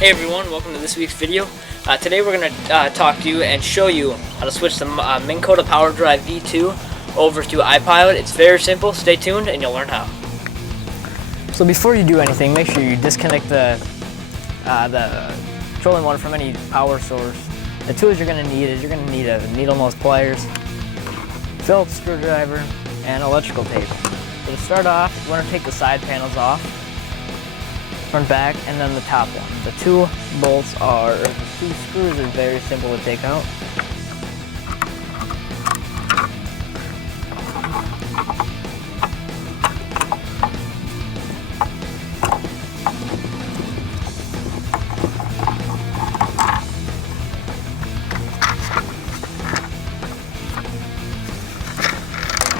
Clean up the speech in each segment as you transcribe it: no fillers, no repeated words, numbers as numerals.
Hey everyone, welcome to this week's video. Today we're going to talk to you and show you how to switch the Minn Kota Power Drive V2 over to iPilot. It's very simple. Stay tuned and you'll learn how. So before you do anything, make sure you disconnect the trolling motor from any power source. The tools you're going to need is a needle nose pliers, Phillips screwdriver, and electrical tape. So to start off, you want to take the side panels off, front, back, and then the top one. The two screws are very simple to take out.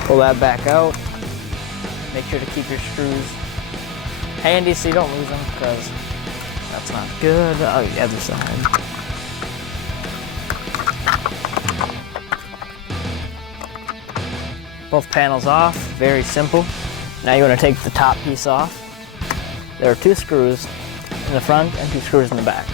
Pull that back out. Make sure to keep your screws handy so you don't lose them, because that's not good. Oh, the other side. Both panels off, very simple. Now you want to take the top piece off. There are two screws in the front and two screws in the back.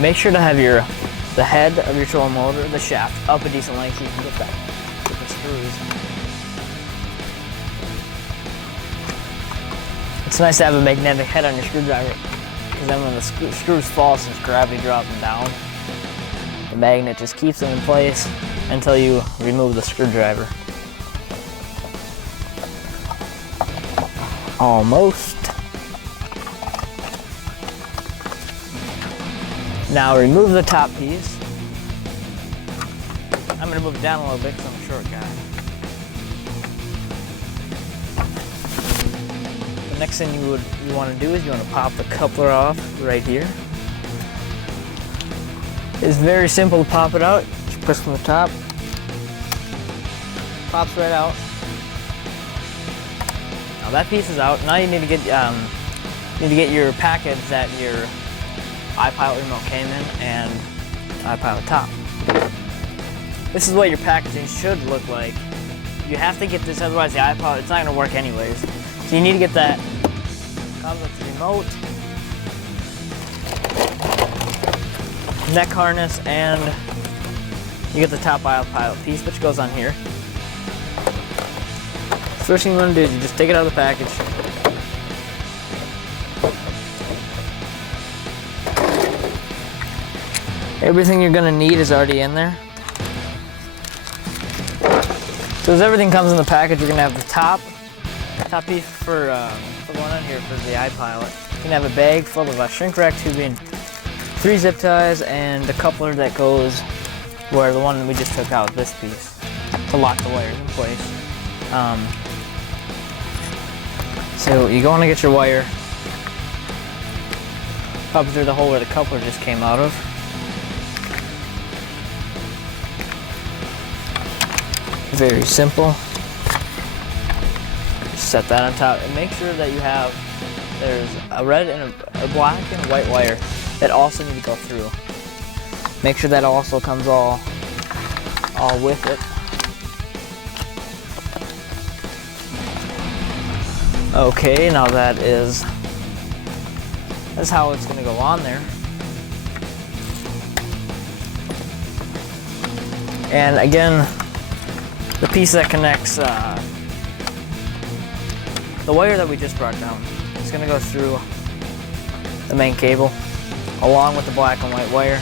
Make sure to have the head of your trolling motor, the shaft, up a decent length so you can get the screws. It's nice to have a magnetic head on your screwdriver, because then when the screws fall, since gravity drops them down, the magnet just keeps them in place until you remove the screwdriver. Almost. Now remove the top piece. I'm going to move it down a little bit because I'm a short guy. The next thing you want to do is you want to pop the coupler off right here. It's very simple to pop it out. Just push from the top. Pops right out. Now that piece is out. Now you need to get your package that your iPilot remote came in and iPilot top. This is what your packaging should look like. You have to get this, otherwise the iPilot, it's not going to work anyways. So you need to get that. Comes with the remote, neck harness, and you get the top iPilot piece, which goes on here. First thing you want to do is you just take it out of the package. Everything you're gonna need is already in there. So as everything comes in the package, you're gonna have the top piece for going on here for the iPilot. You're gonna have a bag full of shrink wrap tubing, 3 zip ties, and a coupler that goes where the one we just took out, this piece, to lock the wires in place. So you go on to get your wire, pop it through the hole where the coupler just came out of. Very simple. Just set that on top and make sure that there's a red and a black and a white wire that also need to go through. Make sure that also comes all with it. Okay, now that's how it's going to go on there. And again, the piece that connects the wire that we just brought down is going to go through the main cable along with the black and white wire.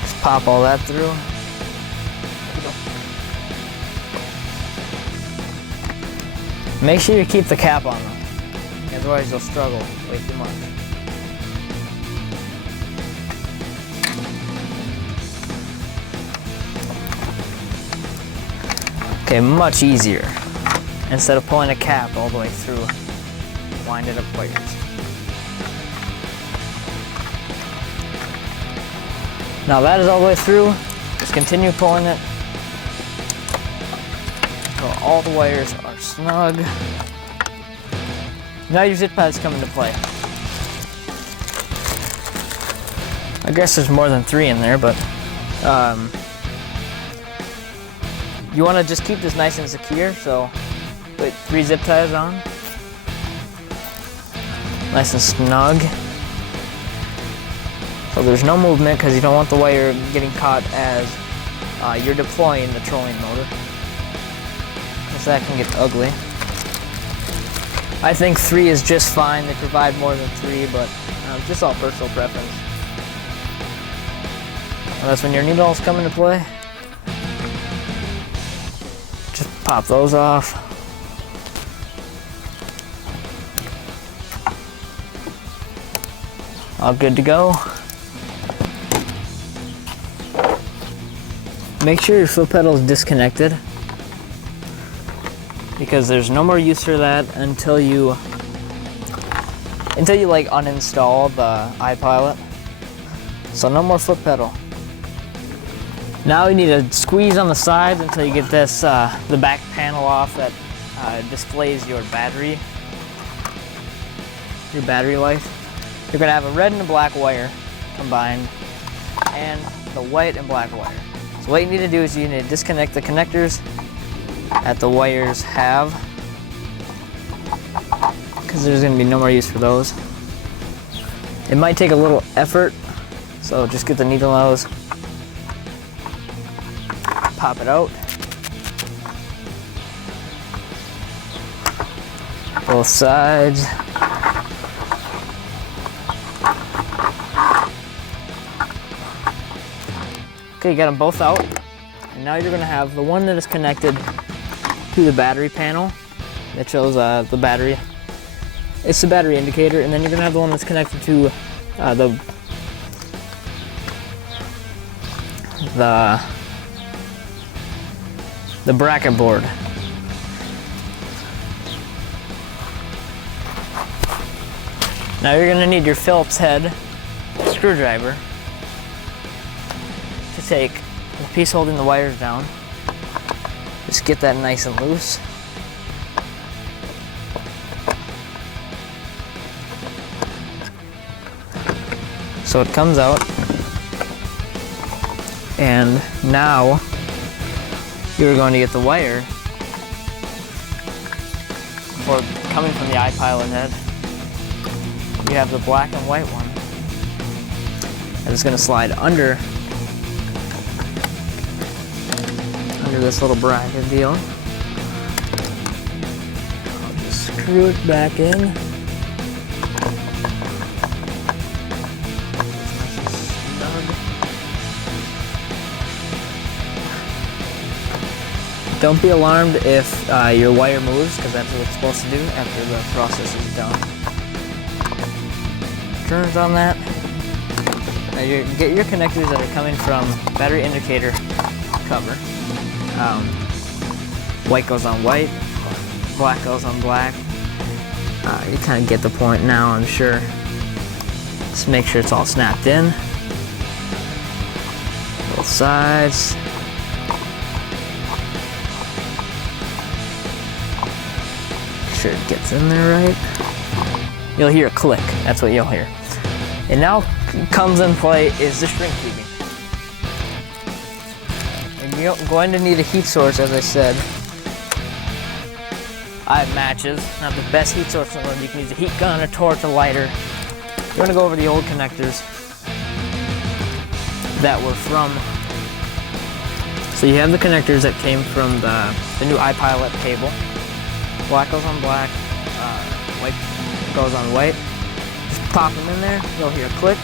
Just pop all that through. Make sure you keep the cap on them, otherwise you'll struggle way too much. Okay, much easier. Instead of pulling a cap all the way through, winded up wires. Now that is all the way through. Just continue pulling it until all the wires are snug. Now your zip ties come into play. I guess there's more than 3 in there, but you want to just keep this nice and secure, so put 3 zip ties on. Nice and snug. So there's no movement because you don't want the wire getting caught as you're deploying the trolling motor, because that can get ugly. I think 3 is just fine. They provide more than 3, but just all personal preference. And that's when your needles come into play. Just pop those off. All good to go. Make sure your foot pedal is disconnected, because there's no more use for that until you like uninstall the iPilot. So no more foot pedal. Now you need to squeeze on the sides until you get this the back panel off that displays your battery life. You're gonna have a red and a black wire combined, and the white and black wire. So what you need to do is you need to disconnect the connectors that the wires have, because there's going to be no more use for those. It might take a little effort, so just get the needle nose, pop it out, both sides. Okay, you got them both out, and now you're going to have the one that is connected to the battery panel that shows the battery. It's the battery indicator, and then you're going to have the one that's connected to the bracket board. Now you're going to need your Phillips head screwdriver to take the piece holding the wires down. Just get that nice and loose. So it comes out, and now you're going to get the wire for coming from the iPilot head. You have the black and white one. And it's going to slide under this little bracket deal. I'll just screw it back in. Don't be alarmed if your wire moves, because that's what it's supposed to do after the process is done. Turns on that. Now you get your connectors that are coming from battery indicator cover. White goes on white, black goes on black. You kind of get the point now, I'm sure. Just make sure it's all snapped in. Both sides. Make sure it gets in there right. You'll hear a click, that's what you'll hear. And now comes in play is the shrink tubing. You're going to need a heat source, as I said. I have matches, not the best heat source in the world. You can use a heat gun, a torch, a lighter. You're going to go over the old connectors that were from. So you have the connectors that came from the new iPilot cable. Black goes on black, white goes on white. Just pop them in there, you'll hear a click.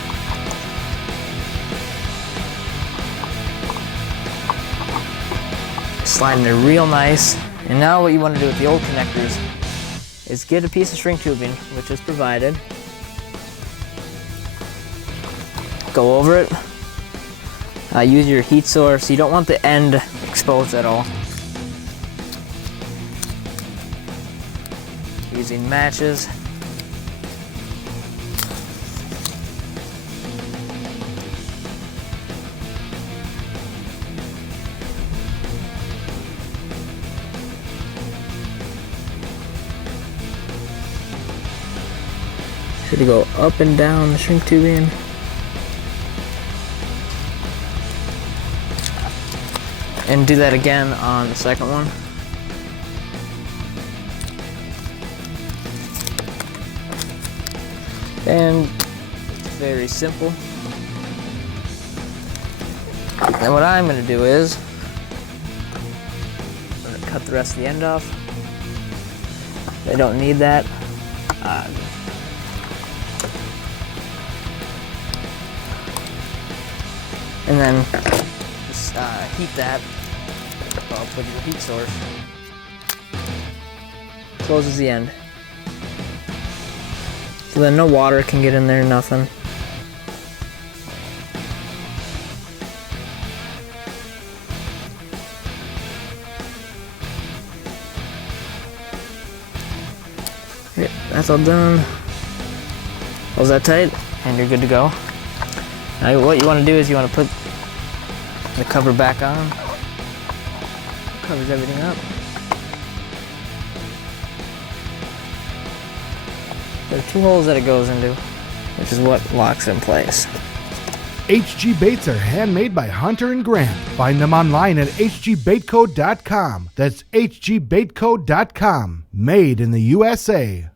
Slide in there real nice. And now what you want to do with the old connectors is get a piece of shrink tubing, which is provided. Go over it. Use your heat source. You don't want the end exposed at all. Using matches. To go up and down the shrink tubing. And do that again on the second one. And very simple. And what I'm going to do is I'm going to cut the rest of the end off. I don't need that. And then just heat that up with your heat source. Closes the end. So then no water can get in there, nothing. Okay, that's all done. Close that tight, and you're good to go. Now what you want to do is you want to put the cover back on. Covers everything up. There are 2 holes that it goes into, which is what locks it in place. HG baits are handmade by Hunter and Grant. Find them online at hgbaitco.com. That's hgbaitco.com. Made in the USA.